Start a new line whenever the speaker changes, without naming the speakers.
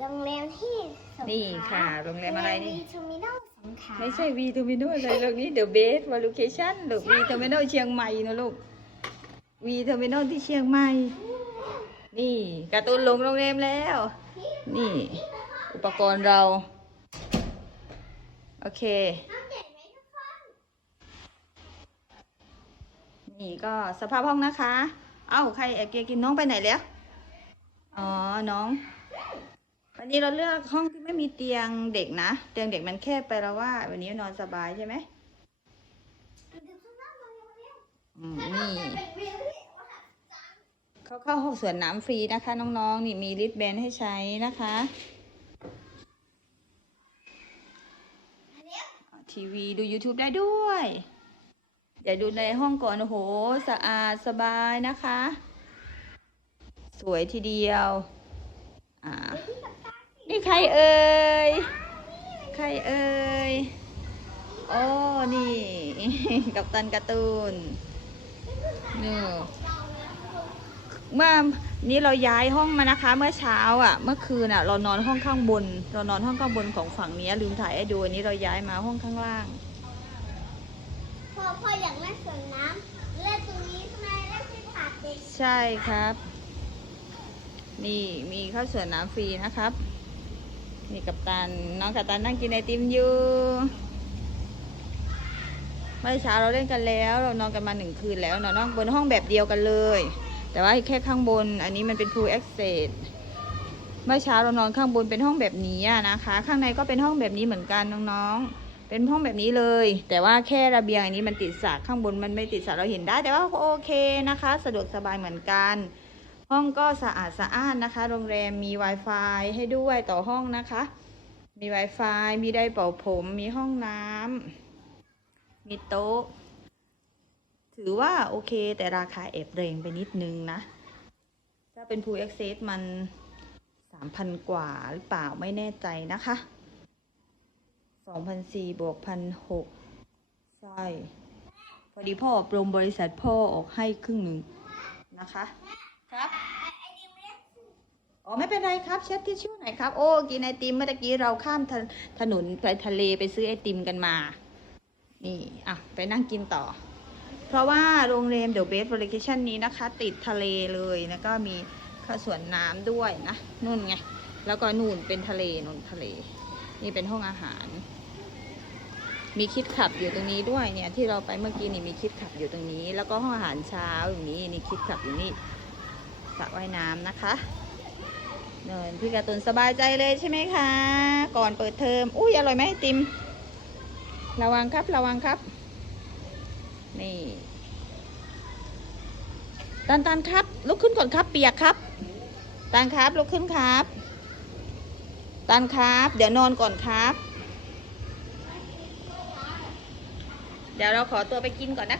โรงแรมที่สงขลา
นี่ค่ะโรงแรมอะไรนี่
วีทูมินอลสงขลา
ไม่ใช่วีทูมิโนอะไรลูกนี่เดอะเบสวอลูเคชั่นลูกวีทูมิโนเชียงใหม่นะลูกวีทูมิโนที่เชียงใหม่ นี่การ์ตูนลงโรงแรมแล้ว นี่ อุปกรณ์เรา โอเค
น้องเจ๋งไหมทุกคน
นี่ก็สภาพห้องนะคะ เอ้า ใครแอบเกียร์กินน้องไปไหนแล้ว อ๋อ น้อง วันนี้เราเลือกห้องที่ไม่มีเตียงเด็กนะ เตียงเด็กมันแคบไปแล้วว่า วันนี้นอนสบายใช่ไหม
อื
มนี่
เขา
เข้าห้องสวนน้ำฟรีนะคะ น้องๆ นี่มีลิสแบนให้ใช้นะคะทีวีดู YouTube ได้ด้วยเดี๋ยวดูในห้องก่อนโอ้โหสะอาดสบายนะคะ สวยทีเดียว อ่า นี่ใครเอ่ย ใครเอ่ยโอ้นี่ กับตันการ์ตูนนี่เมื่อนี้เราย้ายห้องมานะคะ เมื่อเช้าอะ เมื่อคืนอะ เรานอนห้องข้างบน เรานอนห้องข้างบนของฝั่งนี้ลืมถ่ายให้ดูอันนี้เราย้ายมาห้องข้างล่าง
พ่อพ่ออยากเล่นสวนน้ำเล่นตรงนี้ทำไมเล่นที่ผาเด็ก
ใช่ครับ นี่มีข้าวสวนน้ำฟรีนะครับ นี่กับตันน้องกับตันนั่งกินไอติมอยู่เมื่อเช้าเราเล่นกันแล้ว เรานอนกันมาหนึ่งคืนแล้วนอนบนห้องแบบเดียวกันเลย แต่ว่าแค่ข้างบน อันนี้มันเป็น pool access เมื่อเช้าเรานอนข้างบนเป็นห้องแบบนี้นะคะ ข้างในก็เป็นห้องแบบนี้เหมือนกันน้องๆ เป็นห้องแบบนี้เลย แต่ว่าแค่ระเบียงอันนี้มันติดสระข้างบนมันไม่ติดสระเราเห็นได้ แต่ว่าโอเคนะคะ สะดวกสบายเหมือนกัน ห้องก็สะอาดสะอ้านนะคะ โรงแรมมี Wi-Fi ให้ด้วยต่อห้องนะคะ มี Wi-Fi มีได้เป่าผม มีห้องน้ำมีโต๊ะ ถือว่าโอเค แต่ราคาแอบแรงไปนิดนึงนะ ถ้าเป็น Pool Access มัน 3,000 กว่าหรือเปล่าไม่แน่ใจนะคะ2,004บวก1,600ใช่ พอดีพ่ออบรมบริษัทพ่อออกให้ครึ่งหนึ่งนะคะครับ อ๋อไม่เป็นไรครับ เช็ดทิชชู่หน่อยครับ โอ้กินไอติมเมื่อกี้เราข้ามถถนนไปทะเลไปซื้อไอติมกันมา นี่อะไปนั่งกินต่อ เพราะว่าโรงแรมเดอะเบส v อ c เคชันนี้นะคะ ติดทะเลเลยแล้วก็มีข้าสวนน้ำด้วยนะนู่นไง แล้วก็นู่นเป็นทะเลนู่นทะเล นี่เป็นห้องอาหาร มีคิดขับอยู่ตรงนี้ด้วยเนี่ย ที่เราไปเมื่อกี้นี่มีคิดขับอยู่ตรงนี้ แล้วก็ห้องอาหารเช้าอย่างนี้นี่คิดขับอยู่นี่สระว่ายน้ำนะคะ เนินพี่การ์ตูนสบายใจเลยใช่ไหมคะ ก่อนเปิดเทอมอุ้ยอร่อยไหมไอติม ระวังครับระวังครับ นี่ตันตันครับลุกขึ้นก่อนครับเปียกครับ ตันครับลุกขึ้นครับ ตันครับ เดี๋ยวนอนก่อนครับ เดี๋ยวเราขอตัวไปกินก่อนนะคะ